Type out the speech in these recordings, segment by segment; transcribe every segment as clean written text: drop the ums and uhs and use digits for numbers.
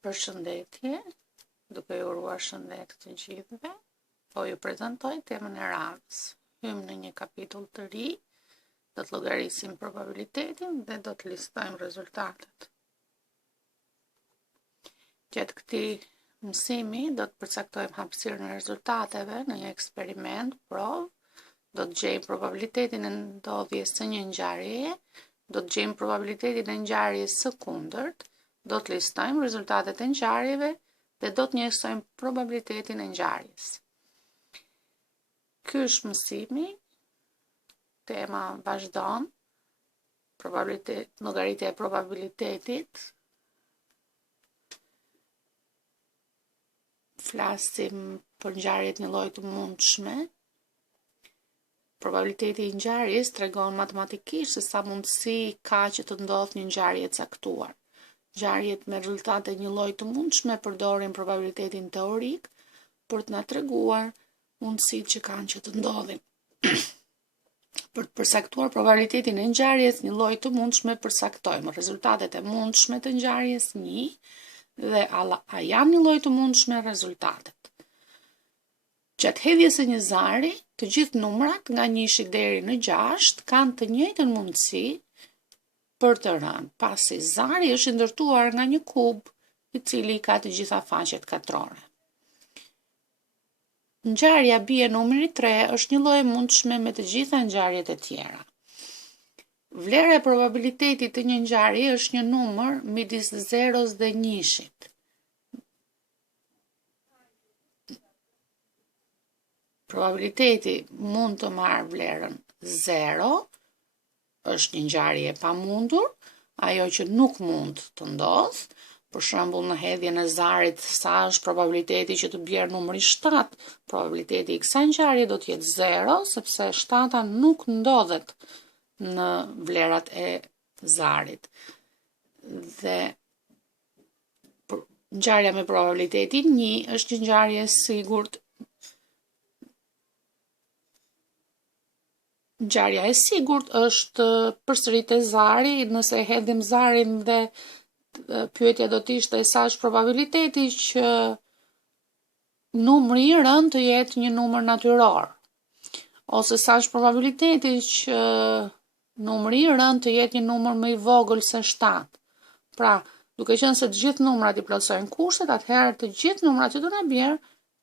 Përshëndetje, duke ju uruar shëndet të gjithëve, po ju prezantoj temën e radhës. Hymë në një kapitull të ri, do të llogarisim probabilitetin dhe do të listojmë rezultatet. Gjatë këtij mësimi do të përcaktojmë hapësirën e rezultateve në një eksperiment, provë, do të gjejmë probabilitetin e ndodhjes së një ngjarjeje, do të gjejmë probabilitetin e ngjarjes së kundërt, do të listojmë rezultatet e ngjarjeve dhe do të njësojmë probabilitetin e ngjarjes. Ky është mësimi, tema vazhdon, llogaritja e probabilitetit. Flasim për ngjarjet një lloj të mundshme. Probabiliteti i ngjarjes tregon matematikisht se sa mundësi ka që të ndodhë një ngjarje e caktuar. Ngjarjet me rezultate një lloj të mundshme përdorin probabilitetin teorik për të na treguar mundësitë që kanë që të ndodhin. Për të përcaktuar probabilitetin e ngjarjes një lloj të mundshme, përcaktojmë rezultatet e mundshme të ngjarjes 1 dhe a janë një lloj të mundshme rezultatet. Gjatë hedhjes së një zari, të gjithë numrat nga 1 deri në 6 kanë të njëjtën mundësi për të rënë, pasi zari është ndërtuar nga një kub, i cili ka të gjitha faqet katrore. Ngjarja bie numri 3 është një lloj e mundshme me të gjitha ngjarjet e tjera. Vlera e probabilitetit të një ngjarje është një numër midis 0-s dhe 1-shit. Probabiliteti mund të marrë vlerën 0, është një ngjarje e pamundur, ajo që nuk mund të ndodhë, për shembull në hedhjen e zarit, sa është probabiliteti që të bjerë numri 7, probabiliteti i kësaj ngjarje do të jetë 0, sepse 7-a nuk ndodhet në vlerat e zarit. Dhe ngjarja me probabilitetin 1 është një ngjarje e sigurt. Ngjarja e sigurt është përsëritje zari, nëse hedhim zarin dhe pyetja do të ishte sa është probabiliteti që numri i rënd të jetë një numër natyror, ose sa është probabiliteti që numri i rënd të jetë një numër më i vogël se 7. Pra, duke qenë se të gjithë numrat i plotësojnë kushtet, atëherë të gjithë numrat që do na bjerë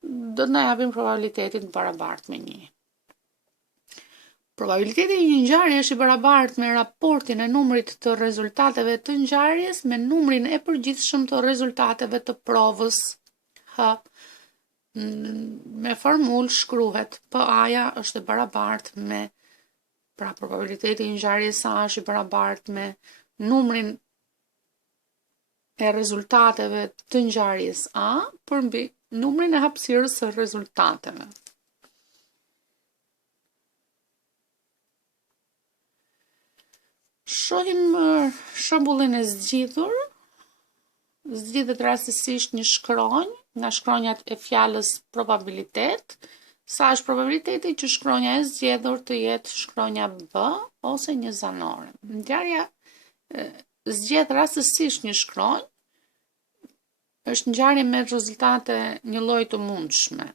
do të na japin probabilitetin barabartë me 1. Probabiliteti i një ngjarje është i barabartë me raportin e numrit të rezultateve të ngjarjes me numrin e përgjithshëm të rezultateve të provës. Me formulë shkruhet PA-ja është e barabartë me, pra probabiliteti i ngjarjes A është i barabartë me numrin e rezultateve të ngjarjes A përmbi numrin e hapësirës së rezultateve. Shohim shembullin e zgjidhur. Zgjidhet rastësisht një shkronjë nga shkronjat e fjalës probabilitet. Sa është probabiliteti që shkronja e zgjedhur të jetë shkronja B ose një zanore. Ngjarja zgjedh rastësisht një shkronjë është ngjarje me rezultate një lloj të mundshme.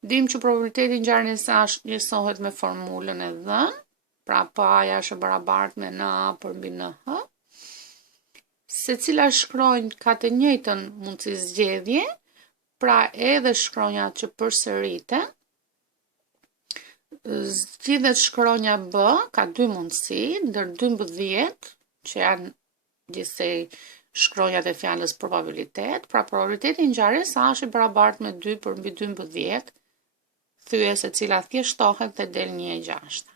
Dim që probabiliteti i ngjarjes A njësohet me formulën e dhënë. Pra PA-ja është e barabartë me NA përmbi NH. Secila shkronjë ka të njëjtën mundësi zgjedhje, pra edhe shkronjat që përsëriten. Zgjidhet shkronja B, ka 2 mundësi, ndër 12, që janë gjithsej shkronjat e fjalës probabilitet, pra probabiliteti i ngjarjes A është i barabartë me 2 përmbi 12, thyje secila thjeshtohet dhe del 1/6.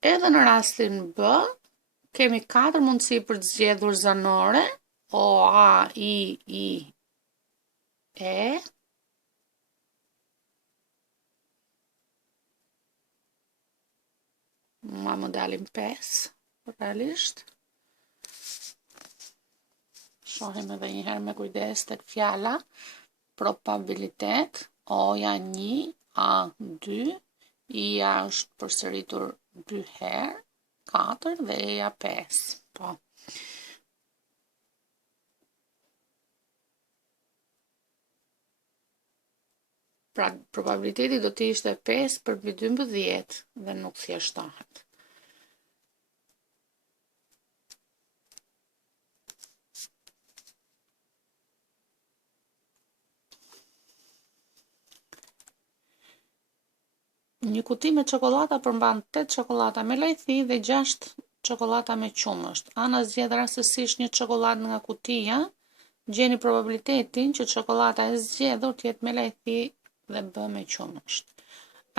Edhe në rastin B, kemi 4 mundësi për të zgjedhur zanore, O, A, I, E. Më dalin 5, realisht. Shohim edhe një herë me kujdes tek fjala. Probabilitet, O-ja 1, A 2, I-ja është përsëritur 2 herë, 4 dhe E-ja 5. Po. Pra, probabiliteti do të ishte 5/12 dhe nuk thjeshtohet. Një kuti me çokolata përmban 8 çokolata me lajthi dhe 6 çokolata me qumësht. Ana zgjedh rastësisht një çokoladë nga kutia, gjeni probabilitetin që çokolata e zgjedhur të jetë me lajthi dhe B me qumësht.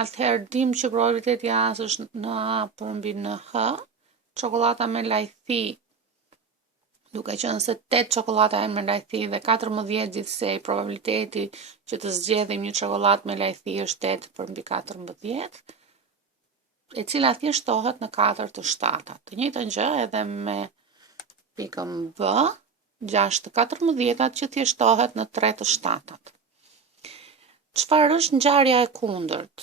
Atëherë dim që probabiliteti i A-s është në A përmbi në H, çokolata me lajthi, duke qenë se 8 çokolata janë me lajthi dhe 14 gjithsej, probabiliteti që të zgjedhim një çokoladë me lajthi është 8/14, e cila thjeshtohet në 4 të shtatat. Të njëjtën gjë edhe me pikën B, 6/14 që thjeshtohet në 3 të shtatat. Çfarë është ngjarja e kundërt?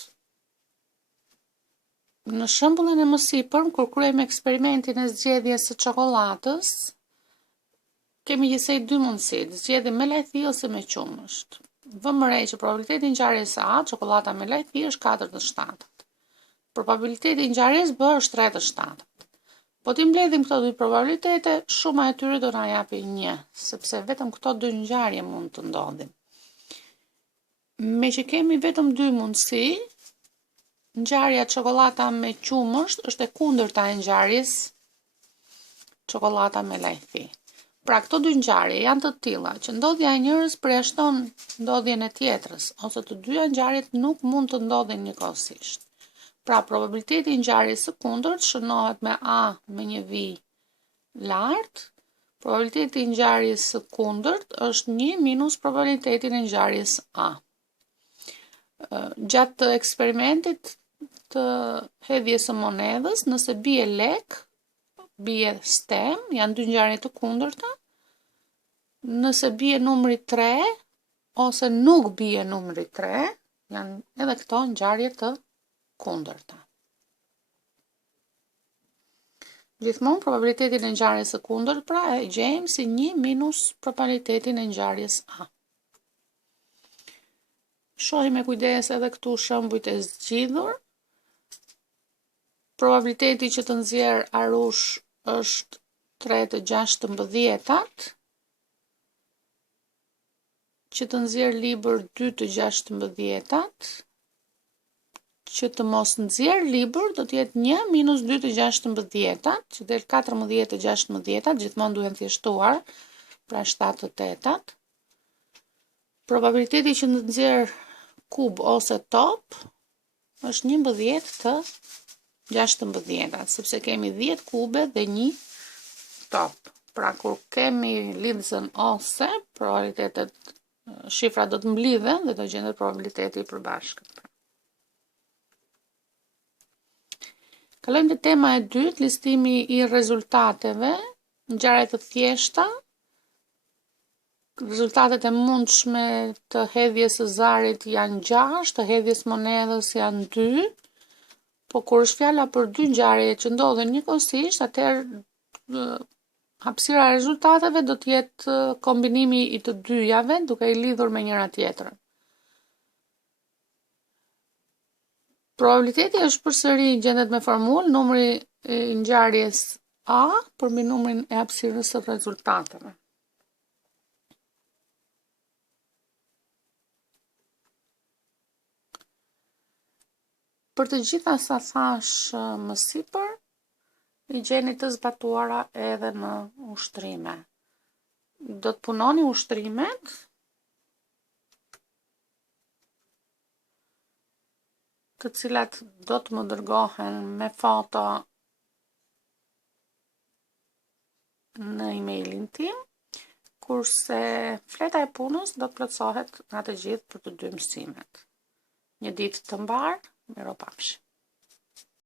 Në shembullin e mësipërm, kur kryejmë eksperimentin e zgjedhjes së çokoladës, kemi gjithsej dy mundësi, zgjedhim me lajthi ose me qumësht. Vëmë re që probabiliteti i ngjarjes së A, çokolada me lajthi, është 4 të shtatat. Probabiliteti i ngjarjes B është 3 të shtatat. Po t'i mbledhim këto dy probabilitete, shuma e tyre do na japi 1, sepse vetëm këto dy ngjarje mund të ndodhin. Me që kemi vetëm dy mundësi, ngjarja çokolata me qumësht është e kundërta e ngjarjes çokolata me lajthi. Pra këto dy ngjarje janë të tilla që ndodhja e njërës përjashton ndodhjen e tjetrës, ose të dyja ngjarjet nuk mund të ndodhin njëkohësisht. Pra probabiliteti i ngjarjes së kundërt shënohet me A me një vij lart, probabiliteti i ngjarjes së kundërt është 1 minus probabilitetin e ngjarjes A. Gjatë eksperimentit të hedhjes së monedhës, nëse bie lek, bie stem, janë dy ngjarje të kundërta. Nëse bie numri 3 ose nuk bie numri 3, janë edhe këto ngjarje të kundërta. Gjithmonë probabilitetin e ngjarjes së kundërt pra e gjejmë si 1 minus probabilitetin e ngjarjes A. Shohim me kujdes edhe këtu shembujt e zgjidhur. Probabiliteti që të nxjerr Arush është 3/16, që të nxjerr libër 2/16, që të mos nxjerr libër do të jetë 1 minus 2/16, që del 14/16, gjithmonë duhen thjeshtuar, pra 7/8. Probabiliteti që të nxjerr kub ose top është 11/16, sepse kemi 10 kube dhe 1 top. Pra kur kemi lidhësën ose, probabilitetet, shifrat do të mblidhen dhe do gjendet probabiliteti i përbashkët. Kalojmë te tema e dytë, listimi i rezultateve, ngjarje të thjeshta. Rezultatet e mundshme të hedhjes së zarit janë 6, të hedhjes monedhës janë 2, po kur është fjala për dy ngjarje që ndodhen njëkohësisht, atëherë hapësira e rezultateve do të jetë kombinimi i të dyjave duke i lidhur me njëra tjetrën. Probabiliteti është përsëri gjendet me formulë numri i ngjarjes A përmbi numrin e hapësirës së rezultateve. Për të gjitha sa thash më sipër, i gjeni të zbatuara edhe në ushtrime. Do të punoni ushtrimet, të cilat do të më dërgohen me foto në emailin tim, kurse fleta e punës do të plotësohet nga të gjithë për të dy mësimet. Një ditë të mbarë, miropafshi.